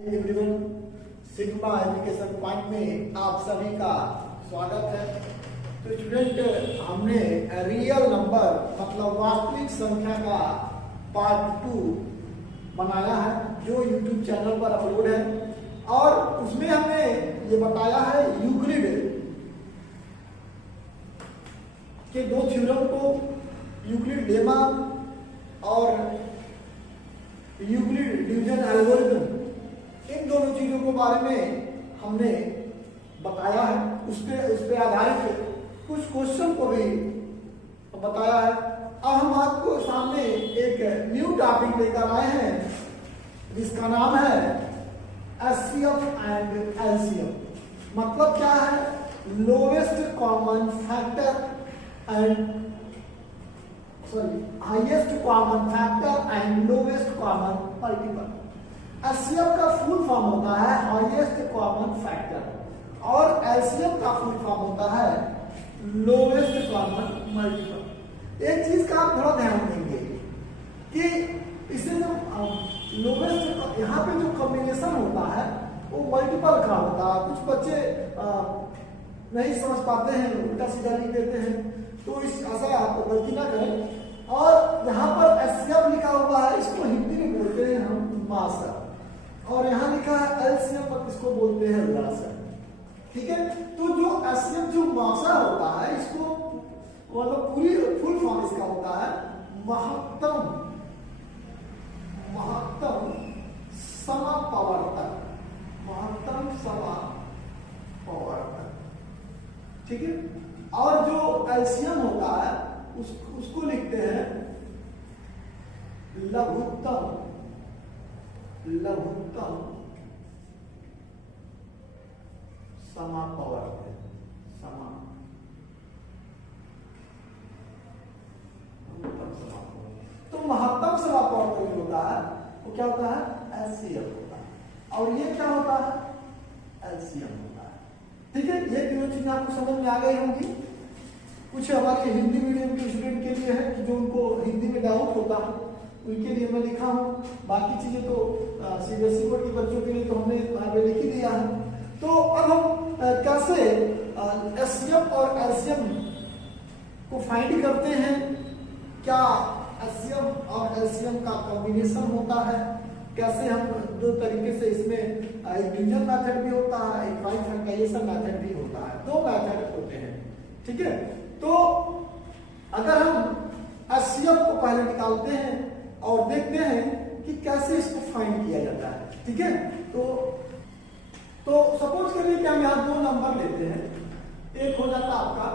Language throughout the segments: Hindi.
एवरीवन, सिग्मा एजुकेशन पॉइंट में आप सभी का स्वागत है। तो स्टूडेंट, हमने रियल नंबर मतलब वास्तविक संख्या का पार्ट 2 बनाया है जो यूट्यूब चैनल पर अपलोड है, और उसमें हमने ये बताया है यूक्लिड के दो थ्योरम को, यूक्लिड लेमा और यूक्लिड डिवीजन एल्गोरिथम, इन दोनों चीजों के बारे में हमने बताया है। उस पे आधारित कुछ क्वेश्चन को भी बताया है। अब हम आपको सामने एक न्यू टॉपिक लेकर आए हैं जिसका नाम है एचसीएफ एंड एलसीएम। मतलब क्या है? Lowest common factor and highest common factor and lowest common multiple. HCF का फुल फॉर्म होता है हाईएस्ट कॉमन फैक्टर, और एलसीएम का फुल फॉर्म होता है लोवेस्ट कॉमन मल्टीपल। एक चीज का आप थोड़ा ध्यान देंगे कि इसे जो लोवेस्ट, यहाँ पे जो कॉम्बिनेशन होता है वो मल्टीपल का होता है। कुछ बच्चे नहीं समझ पाते हैं, उल्टा सीधा लिख देते हैं, तो इस ऐसा आप गलती ना करें। और यहाँ पर एचसीएफ लिखा हुआ है, इसको हिंदी में बोलते हैं हम मासा, और यहाँ लिखा है एलसीएम, इसको बोलते हैं लासा। ठीक है, तो जो एचसीएफ जो मासा होता है, इसको मतलब पूरी फुल फॉर्म इसका होता है महत्तम समापवर्तक, महत्तम समापवर्तक। ठीक है, और जो एलसीएम होता है उसको लिखते हैं लघुत्तम समापवर्तक। तो महत्तम समापवर्तक जो होता है वो क्या होता है? एचसीएफ होता है, और ये क्या होता है? एलसीएम होता है। ठीक है, ये तीनों चीजें आपको समझ में आ गई होंगी। कुछ हमारे हिंदी मीडियम के स्टूडेंट के लिए है कि जो उनको हिंदी में डाउट होता है, उनके लिए मैं लिखा हूँ। बाकी चीजें तो सीबीएसई बोर्ड के बच्चों के लिए तो हमने वहां पे लिख ही दिया है। तो अब हम कैसे एचसीएफ और एलसीएम को फाइंड करते हैं? क्या एचसीएफ और एलसीएम का कॉम्बिनेशन होता है? कैसे हम दो तरीके से इसमें एक डिवीजन मेथड भी होता है, एक प्राइम फैक्टराइजेशन मेथड भी होता है, दो मेथड होते हैं। ठीक है, तो अगर हम एचसीएफ को पहले निकालते हैं और देखते हैं कि कैसे इसको फाइंड किया जाता है। ठीक है, तो सपोज करिए कि हम यहाँ दो नंबर लेते हैं। एक हो जाता आपका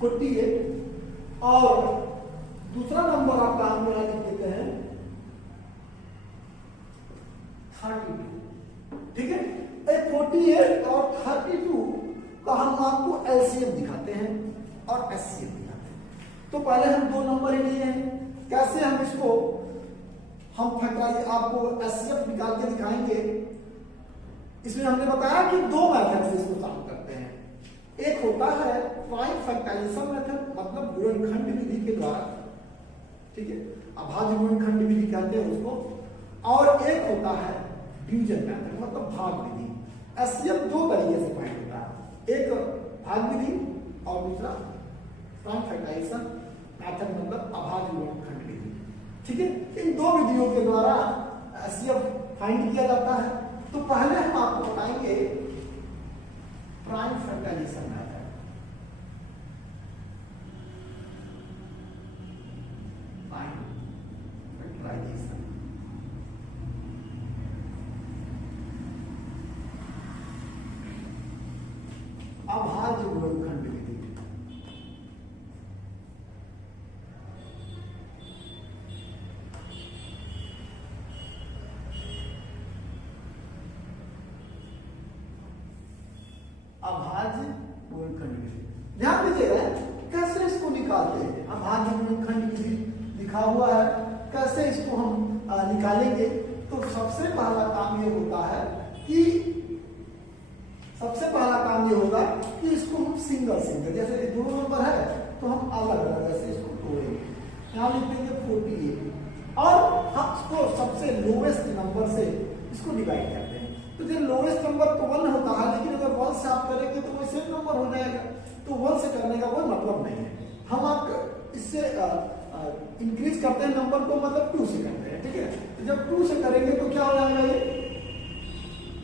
48 और दूसरा नंबर आपका हम यहाँ लिख देते हैं 32। ठीक है, 48 और 32 का हम आपको एलसीएम दिखाते हैं और एचसीएफ दिखाते हैं। तो पहले हम दो नंबर ही लिए हैं, कैसे हम इसको फैक्टराइज आपको एचसीएफ निकाल के दिखाएंगे। इसमें हमने बताया कि दो मेथड से इसको सॉल्व करते हैं। एक होता है प्राइम फैक्टराइजेशन मेथड, मतलब गुणनखंड विधि के द्वारा। ठीक है, अभाज्य गुणनखंड विधि कहते हैं उसको। और एक होता है डिवीजन मेथड, मतलब भाग विधि। एचसीएफ दो तरीके से फाइंड होता है, एक भाग विधि और दूसरा प्राइम फैक्टराइजेशन मेथड, मतलब अभाज्य गुणनखंड विधि। ठीक है, इन दो विधियों के द्वारा एचसीएफ फाइंड किया जाता है। तो पहले हम आपको बताएंगे prime factorization method. Prime factorization अभाज्य गुणनखंड विधि। अभाज्य गुणनखंड विधि, ध्यान दीजिएगा कैसे इसको निकालते हैं। अभाज्य गुणनखंड विधि लिखा हुआ है, कैसे इसको हम निकालेंगे? तो सबसे पहला काम ये होता है कि होगा कि इसको हम सिंगल, जैसे दो नंबर है तो हम अलग अलग ऐसे इसको तोड़ेंगे। यहाँ लिख देंगे 48 और हम इसको सबसे लोवेस्ट नंबर से इसको डिवाइड करते हैं। तो जो लोएस्ट नंबर तो 1 होता है, लेकिन अगर 1 से आप करेंगे तो वो सेम नंबर हो जाएगा, तो 1 से करने का कोई मतलब नहीं है। हम आप इससे इंक्रीज करते हैं नंबर को, मतलब 2 से करते हैं, ठीक है। तो जब 2 से करेंगे तो क्या हो जाएगा, ये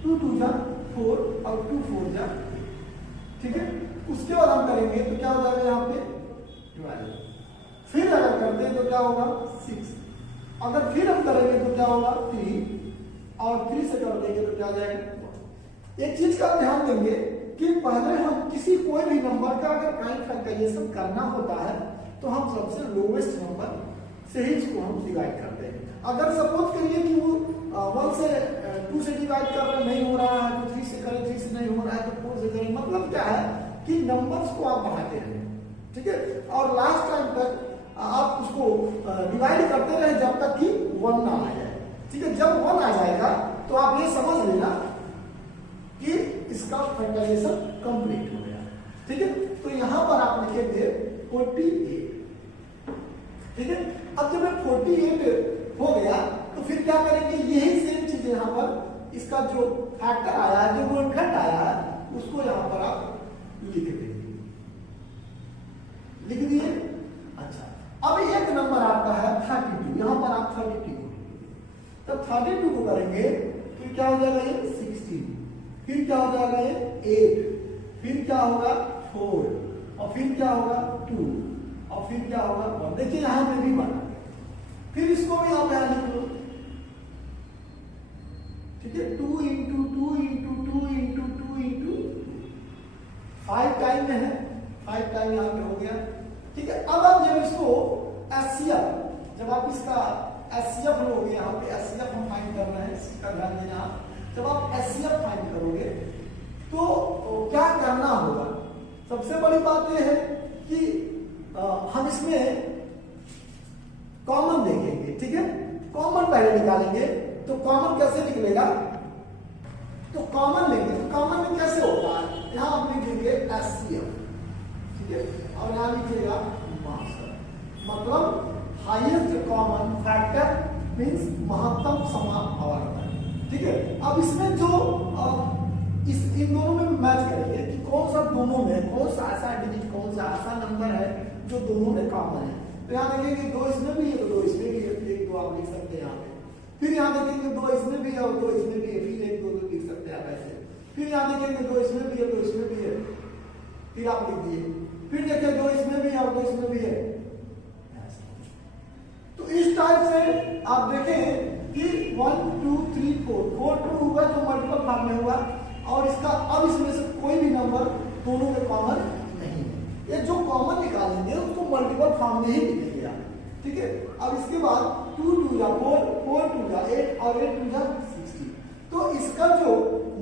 2 2 जा 4 और 2 4 जा, ठीक है। उसके बाद हम करेंगे तो क्या हो जाएगा यहाँ पे 12। फिर अगर करते हैं तो क्या होगा 6, अगर फिर हम करेंगे तो क्या होगा 3 और 3 से कर देंगे तो क्या जाएगा। एक चीज का ध्यान देंगे कि पहले हम किसी कोई भी नंबर का अगर प्राइम फैक्टराइजेशन करना होता है तो हम सबसे लोवेस्ट नंबर से ही इसको हम डिवाइड करते हैं। अगर सपोज करिए कि वो 1 से 2 से डिवाइड कर रहे नहीं हो रहा है तो 3 से करें, 3 से नहीं हो रहा है तो 4 से करें, मतलब क्या है कि नंबर्स को आप बढ़ाते रहें, ठीक है। और लास्ट टाइम तक आप उसको डिवाइड करते रहे जब तक कि 1 ना आ जाए, ठीक है। जब 1 आ जाएगा तो आप ये समझ लेना कि इसका फैक्टराइजेशन कंप्लीट हो गया, ठीक है। तो यहां पर आप लिखेंगे 48, ठीक है। अब जब 48 हो गया तो फिर क्या करेंगे, यही सेम चीज यहां पर इसका जो फैक्टर आया है, जो गुणनखंड आया है, उसको यहां पर आप लिख देंगे, लिख दिए। अच्छा, अब एक नंबर आपका है 32, यहां पर आप 32 को तब 32 को करेंगे फिर क्या हो जाएगा, ये 16, फिर क्या हो जाएगा ये 8, फिर क्या होगा 4 और फिर क्या होगा 2 और फिर क्या होगा 1। देखिए यहां पे भी बना, फिर इसको भी आप यहां लिख लो, ठीक है। 2 into 2 into 2 into 2 into 5 time में है, 5 टाइम यहां पे हो गया, ठीक है। अब आप जब इसको एचसीएफ, जब आप इसका एचसीएफ लोगे, यहाँ पे एचसीएफ हम फाइंड कर रहे हैं, इसका ध्यान देना। जब आप एचसीएफ फाइंड करोगे तो क्या करना होगा, सबसे बड़ी बात यह है कि हम इसमें कॉमन देखेंगे, ठीक है। कॉमन पहले निकालेंगे, तो कॉमन कैसे निकलेगा, तो कॉमन लेंगे, तो कॉमन में कैसे होता है, यहां आप लिखेंगे एचसीएफ, ठीक है, और यहां लिखिएगा मास्टर, मतलब हाईएस्ट कॉमन फैक्टर मींस महत्तम समावर्तन, ठीक है। अब इसमें जो इन दोनों में मैच करेंगे कि कौन सा दोनों में, कौन सा ऐसा डिजिट, कौन सा ऐसा नंबर है जो दोनों में कॉमन है। तो यहाँ देखेंगे 2 इसमें भी है तो 2 इसमें भी है, 1 2 आप लिख सकते हैं यहाँ पे। फिर यहाँ देखेंगे 2 इसमें भी है और 2 इसमें भी है, फिर 1 2 2 लिख सकते हैं आप ऐसे। फिर यहाँ देखेंगे 2 इसमें भी है, 2 इसमें भी है, फिर आप लिख दिए। फिर देखिए 2 इसमें भी है और 2 इसमें भी है। तो इस टाइप से आप देखें कि 1 2 3 4 2 हुआ जो मल्टीपल फॉर्म में हुआ, और इसका अब इसमें से कोई भी नंबर दोनों में कॉमन नहीं है। ये जो कॉमन निकालेंगे उसको मल्टीपल फॉर्म में ही लिखेंगे आप, ठीक है। अब इसके बाद 2 2 या 4 4 2 या 8 और 8 2 या 16, तो इसका जो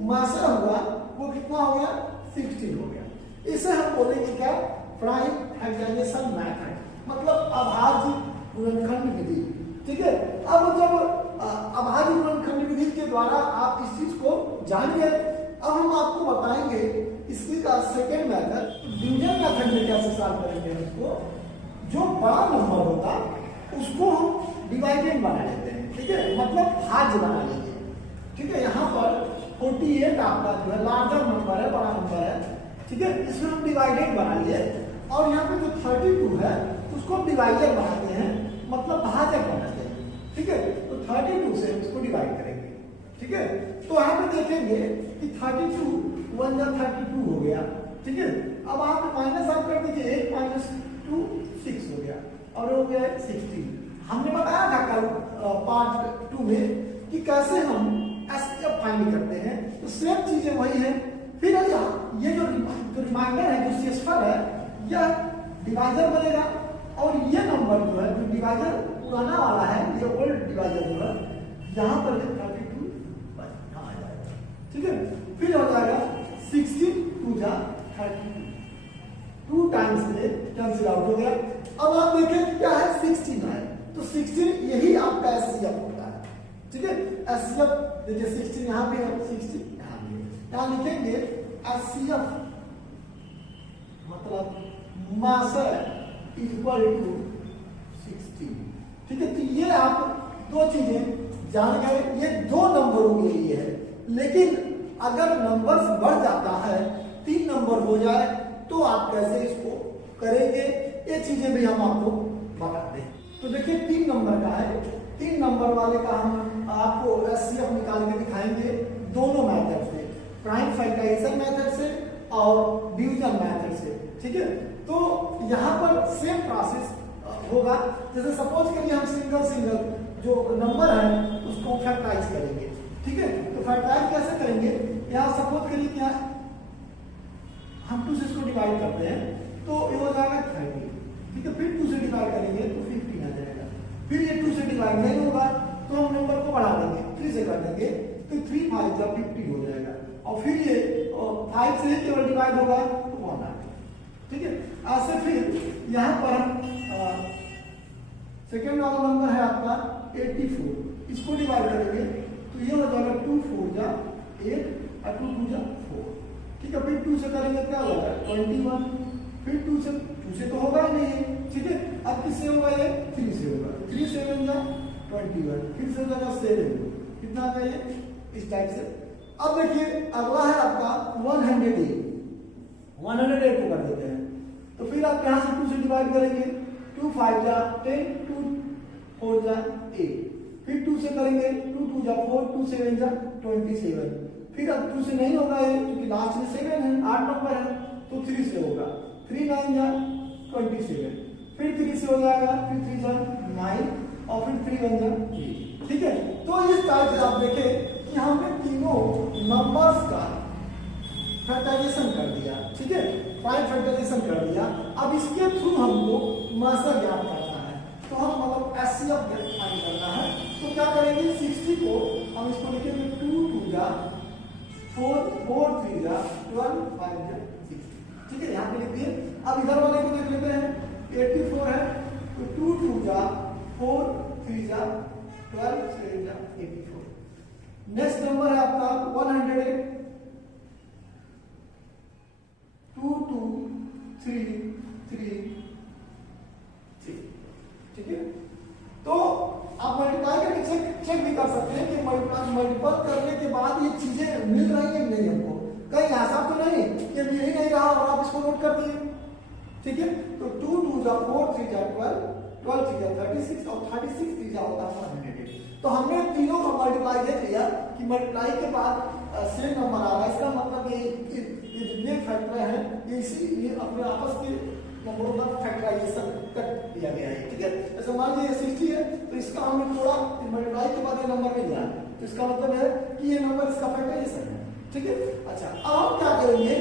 मात्रा हुआ वो कितना हो गया, 16 हो गया। इसे हम बोलेंगे क्या, प्राइम फैक्टराइजेशन मेथड, मतलब अभाज्य गुणनखंड विधि, ठीक है। अब जब अभाज्य गुणनखंड विधि के द्वारा आप इस चीज को जान गए, अब हम आपको बताएंगे इसकी का सेकेंड मेथड, डिवीजन मेथड में कैसे सॉल्व करेंगे। उसको जो बड़ा नंबर होता उसको हम डिवाइडेड बना लेते हैं, ठीक है, मतलब भाज्य बना लेंगे, ठीक है। यहाँ पर 48 आपका जो है लार्जर नंबर है, बड़ा नंबर है, ठीक है, इसमें हम डिवाइडेड बना लिए, और यहाँ पे जो 32 है उसको डिवाइडर बनाते हैं, मतलब भाजक बनाते हैं, ठीक है। तो 32 से हम इसको डिवाइड करेंगे, ठीक है। तो यहाँ पे देखेंगे कि 32 1 या 32 हो गया, ठीक है। अब आप माइनस आप कर दीजिए, 8 माइनस 2 6 हो गया, और हो गया 16। हमने बताया था कल पार्ट 2 में कि कैसे हम एचसीएफ फाइंड करते हैं, तो सेम चीजें वही है। फिर ये जो रिमाइंडर है, जो शेषफल है, यह डिवाइजर बनेगा, और ये नंबर जो है, जो डिवाइजर पुराना वाला है, ये ओल्ड डिवाइजर जो है, यहाँ पर 32 यहाँ आ जाएगा, ठीक है। फिर हो जाएगा 16 2 जा 32, 2 टाइम्स में कैंसिल आउट हो गया। अब आप देखें क्या है, 16 है, तो 16 यही आपका एचसीएफ होता है, ठीक है। एचसीएफ देखिए 16 यहाँ पे है, 16 यहाँ पे, यहाँ लिखेंगे एचसीएफ मतलब मास इक्वल टू 16, ठीक है। तो ये आप दो चीजें जान गए, ये 2 नंबरों के लिए है। लेकिन अगर नंबर्स बढ़ जाता है, 3 नंबर हो जाए, तो आप कैसे इसको करेंगे, ये चीजें भी हम आपको बताते हैं। तो देखिए 3 नंबर का है, 3 नंबर वाले का हम आपको एचसीएफ निकाल के दिखाएंगे दोनों मेथड से, प्राइम फैक्टराइजेशन मेथड से और डिवीजन मेथड से। ठीक है, तो यहाँ पर सेम प्रोसेस होगा। जैसे सपोज करिए हम सिंगल जो नंबर है उसको फैक्टराइज करेंगे। ठीक है, तो फैक्टराइज कैसे करेंगे, यहाँ सपोज करिए क्या हम 2 से इसको डिवाइड करते हैं तो ये हो जाएगा 30। ठीक है, फिर 2 से डिवाइड करेंगे तो 15 आ जाएगा। फिर ये 2 से डिवाइड नहीं होगा तो हम नंबर को बढ़ा देंगे, 3 से कर देंगे तो 3 5 जब 50 हो जाएगा। और फिर ये 5 से केवल डिवाइड होगा तो 1 आ जाएगा। ठीक है, ऐसे फिर यहाँ पर हम सेकेंड वाला नंबर है आपका 84, इसको डिवाइड करेंगे तो ये हो जाएगा 2 4 जा 8 और 2 2 जा 4। ठीक है, फिर 2 से करेंगे क्या होगा 21, फिर 2 से तो होगा ही नहीं है। ठीक है, अब किससे होगा ये 3 से होगा, 3 7 जा 21, फिर से हो जाएगा 7, कितना आ गया ये इस टाइप से। अब देखिए अगला है आपका 108 को कर देते हैं, तो फिर आप यहाँ से 2 से डिवाइड करेंगे, 2 5 जा 10, 2 4 जा 8, फिर 2 से करेंगे 2 2 जा 4, 2 7 जा 27, फिर अब 2 से नहीं होगा ये क्योंकि लास्ट में 7 है, 8 नंबर है, तो 3 से होगा, 3 9 जा 27, फिर 3 से हो जाएगा, फिर 3 जा 9 और फिर 3 1 जा 3। ठीक है, तो इस टाइप से आप देखें कि हमने तीनों नंबर्स का फैक्टराइजेशन कर दिया। ठीक है, प्राइम फैक्टराइजेशन कर दिया। अब इसके थ्रू हमको मास्टर ज्ञात करना है, तो हम मतलब एचसीएफ फाइंड करना है। तो क्या करेंगे 60 को हम इसको लिखेंगे 2 2 जा 4 4 3 जा 12 5 जा 60। ठीक है, यहाँ पे लिख दिए। अब इधर वाले को देख लेते हैं, 84 है तो 2 2 जा 4 3 जा 12 7 जा 84। नेक्स्ट नंबर है आपका 108, 2 2 3 3 6। ठीक है, तो आप मल्टीप्लाई करके चेक भी कर सकते हैं कि मल्टीपल करने के बाद ये चीजें मिल रही है नहीं हमको, कहीं ऐसा तो नहीं कि मिल ही नहीं रहा और आप इसको नोट कर दिए। ठीक है, तो 2 2 जा 4 3 जा 12 12 3 जा 36 और 36 3 जा होता है 108। तो हमने तीनों का मल्टीप्लाई देख लिया कि मल्टीप्लाई के बाद सेम नंबर आ रहा है, इसका मतलब ये जितने फैक्टर हैं ये इसी अपने आपस के नंबरों का फैक्टराइजेशन कर दिया गया है। ठीक है, जैसे मान लीजिए 60 है तो इसका हमने थोड़ा मल्टीप्लाई के बाद ये नंबर मिल रहा है, तो इसका मतलब है कि ये नंबर इसका फैक्टराइजेशन है। ठीक है, अच्छा अब हम क्या करेंगे,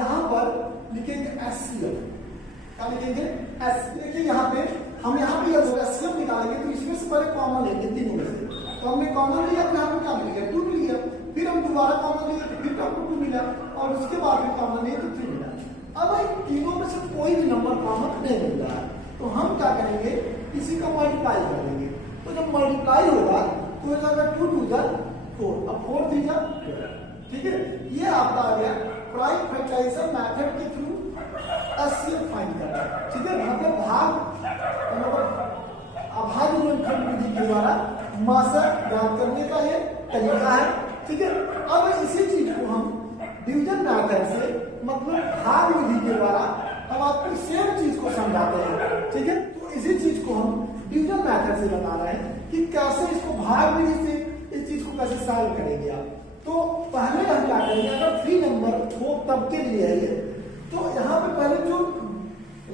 यहाँ पर लिखेंगे एचसीएफ। क्या लिखेंगे एस, देखिए यहाँ पे हम यहाँ पे एचसीएफ निकालेंगे तो इसमें से पहले कॉमन लेंगे तीनों में से, तो हमने कॉमन लिया तो यहाँ पे क्या मिल गया 2 मिल गया, फिर हम दोबारा कॉमन लिए तो फिर हमको 2 मिला और उसके बाद फिर कॉमन लिए तो 3 मिला। अब भाई तीनों में से कोई भी नंबर कॉमन नहीं मिल रहा है, तो हम क्या करेंगे इसी का मल्टीप्लाई कर देंगे। तो जब मल्टीप्लाई होगा तो हो जाएगा 2 2 जा 4, अब 4 3 जा 12। ठीक है, ये आपका आ गया प्राइम फैक्टराइजेशन मेथड के थ्रू एचसीएफ फाइंड करना। ठीक है, मतलब अभाज्य गुणनखंड विधि के द्वारा मात्रा ज्ञात करने का ये तरीका है। ठीक है, अब इसी चीज को हम डिवीजन मेथड से मतलब भाग विधि के द्वारा हम आपको सेम चीज को समझाते हैं। ठीक है, तो इसी चीज को हम डिवीजन मेथड से बता रहे हैं कि कैसे इसको भाग विधि से इस चीज को कैसे सॉल्व करेंगे आप। तो पहले हम क्या करेंगे, अगर 3 नंबर हो तब के लिए है ये, तो यहाँ पे पहले जो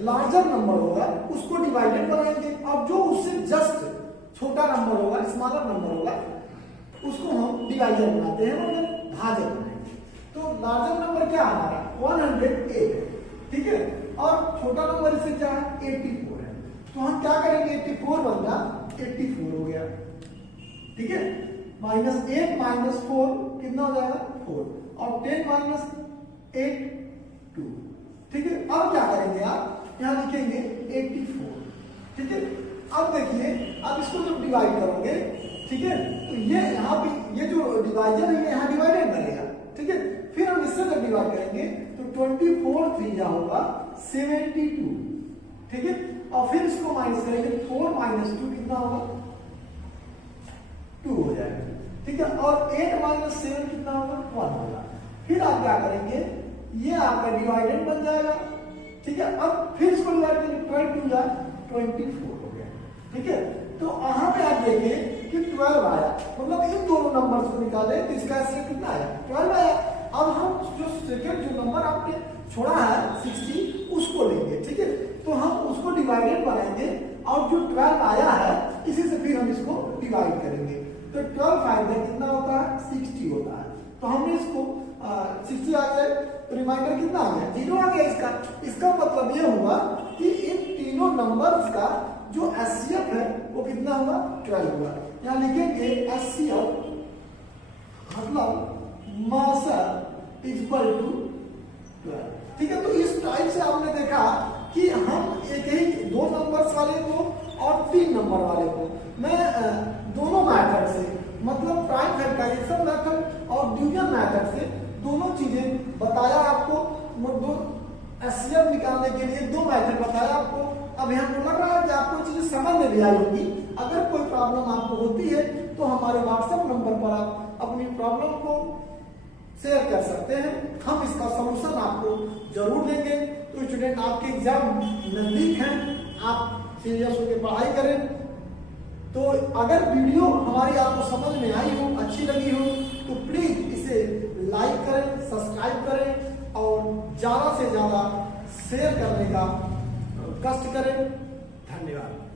लार्जर नंबर होगा उसको डिवाइडेड बनाएंगे, अब जो उससे जस्ट छोटा नंबर होगा स्मॉलर नंबर होगा उसको हम डिवाइडर बनाते हैं मतलब भाजक बनाएंगे। तो लार्जर नंबर क्या हमारा 108। ठीक है, और छोटा नंबर इससे क्या है 84 है, तो हम क्या करेंगे 84 बनता 84 हो गया। ठीक है, -8 - 4 कितना हो जाएगा 4 और 10 - 8 2। ठीक है, अब क्या करेंगे आप यहाँ लिखेंगे 84। ठीक है, अब देखिए अब इसको जब डिवाइड करोगे, ठीक है, तो ये यहाँ पे ये जो डिवाइजर है यहाँ डिवाइडेड बनेगा। ठीक है, फिर हम इससे जब डिवाइड करेंगे तो 24 3 जा होगा 72। ठीक है, और फिर इसको माइनस करेंगे 4 - 2 कितना होगा 2 हो जाएगा। ठीक है, और 8 माइनस 7 कितना होगा, 1 होगा। फिर आप क्या करेंगे, ये आपका डिवाइडेड बन जाएगा, ठीक है। अब फिर इसको डिवाइड करेंगे, 12 जा 24 हो गया, ठीक है। तो यहाँ पे आप देखिए कि 12 आया, मतलब इन दोनों नंबर को निकाले तो इसका एससीएफ कितना आया, 12 आया। अब हम जो सेकंड जो नंबर आपने छोड़ा है 60 उसको लेंगे, ठीक है। तो हम उसको डिवाइडेड बनाएंगे और जो 12 आया है इसी से फिर हम इसको डिवाइड करेंगे। तो 12 फाइव कितना होता है, 60 होता है। तो हमने इसको 60 आ गया, तो रिमाइंडर कितना आ गया, 0 आ गया इसका। इसका मतलब ये हुआ कि इन तीनों नंबर्स का जो एचसीएफ है वो कितना हुआ, 12 हुआ। यहाँ लिखेंगे एचसीएफ मतलब मासा इक्वल टू 12, ठीक है। तो इस टाइप से आपने देखा कि हम एक ही 2 नंबर्स वाले को और 3 नंबर वाले को मैं दोनों मेथड से, मतलब प्राइम फैक्टराइजेशन मेथड और डिवीजन मेथड से दोनों चीजें बताया आपको। दो एचसीएफ निकालने के लिए 2 मेथड बताया आपको। अब यहाँ को लग रहा है कि आपको चीजें समझ में भी आई होगी। अगर कोई प्रॉब्लम आपको होती है तो हमारे व्हाट्सएप नंबर पर आप अपनी प्रॉब्लम को शेयर कर सकते हैं, हम इसका सॉल्यूशन आपको जरूर देंगे। तो स्टूडेंट, आपके एग्जाम नजदीक हैं, आप सीरियस होकर पढ़ाई करें। तो अगर वीडियो हमारी आपको समझ में आई हो, अच्छी लगी हो, तो प्लीज इसे लाइक करें, सब्सक्राइब करें और ज्यादा से ज्यादा शेयर करने का कष्ट करें। धन्यवाद।